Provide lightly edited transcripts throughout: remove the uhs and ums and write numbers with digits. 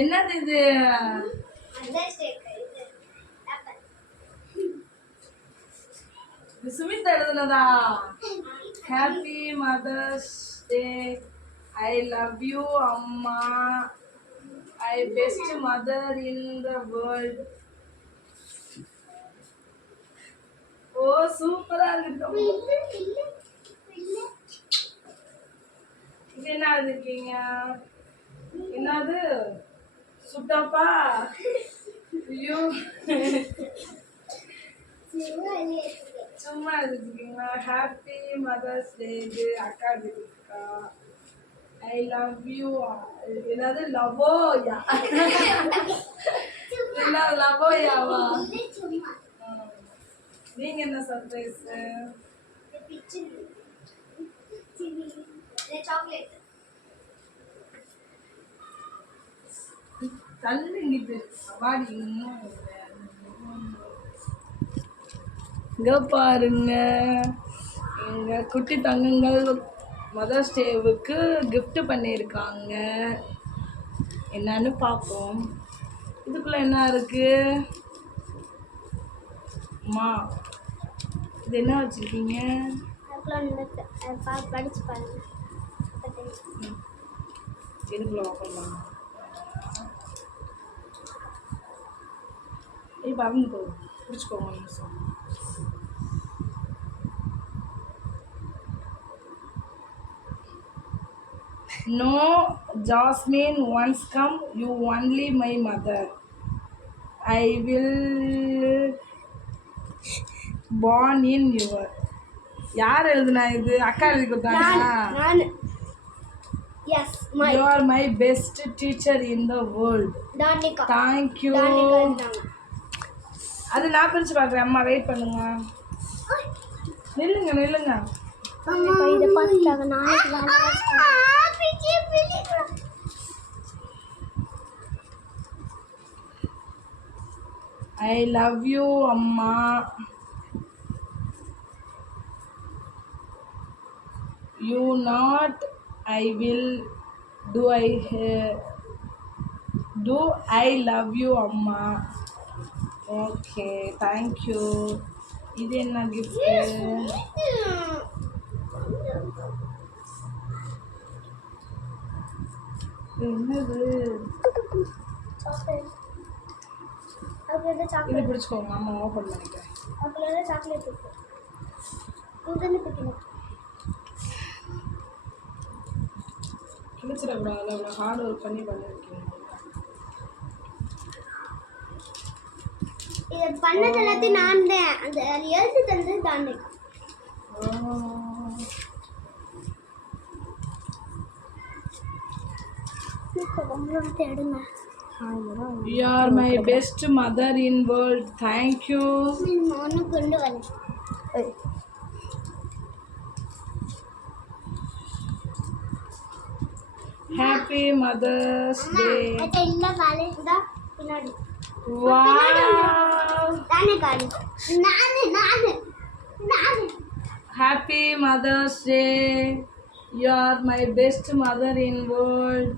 என்னது இது? சுமித் எழுதுனதா? Happy mother's day. I love you அம்மா. I best mother in the world. ஓ சூப்பரா இருக்கு. இது என்ன இருக்கீங்க? என்னது சுட்டப்பா? ஐயோ சும்மா இருக்கீங்களா? ஹாப்பி மதர்ஸ் டே. அக்கா இருக்கா? ஐ லவ் யூ. என்னது லவோயா? என்ன லவோயாவா? நீங்க என்ன சர்ப்ரைஸ்? சாக்லேட் தள்ளிங்கிட்டு வாடி. இங்க பாருங்க, எங்க குட்டி தங்கங்கள் மதர்ஸ் டேவுக்கு gift பண்ணியிருக்காங்க. என்னன்னு பார்ப்போம். இதுக்குள்ள என்ன இருக்கு? அம்மா இது என்ன வச்சிருக்கீங்க? படிச்சு பாருங்க. இதுக்குள்ள பார்க்கலாம். பறந்து போகும், பிடிச்சிக்கோங்க. No, Jasmine, once come, you only my mother. I will born in your. யார் எழுதுனா இது? அக்கா எழுதி கொடுத்தாங்க. Yes, you are my best teacher in the world. Danika. Thank you. அது நான் பிரிச்சு பார்க்குறேன். அம்மா வெயிட் பண்ணுங்க. நில்லுங்க நில்லுங்க. அம்மா இத பாத்துட்டாங்க. நாளைக்கு I love you அம்மா. You not I will do I love you அம்மா. Okay thank you. இது என்ன கிஃப்ட்? என்னது? இது பிடிச்சிக்கோங்க. அம்மா ஓப்பன் பண்ணிக்கிறேன். சாக்லேட் இருக்கு. கிழிச்சிடக்கூடாது. அவ்வளோ ஹார்ட் ஒர்க் பண்ணி பண்ணியிருக்கீங்க. இது பண்ணது எல்லாத்தையும் நான் தான். அந்த எழுதி தந்தது தான். எடுங்க. You are my best mother in world. Thank you. நானும் கொண்டு வரேன். Happy Mother's Day. அது இல்ல காலே இதா பின்னாடி. Wow. தானே காலே. நானே. Happy Mother's Day. You are my best mother in world.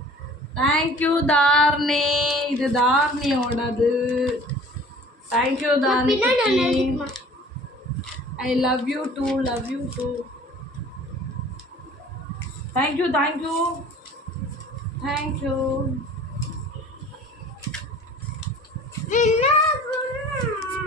Thank you Dharni. இது தார்னியோடது. Thank you Dharni. I love you too. Love you too. Thank you. Thank you.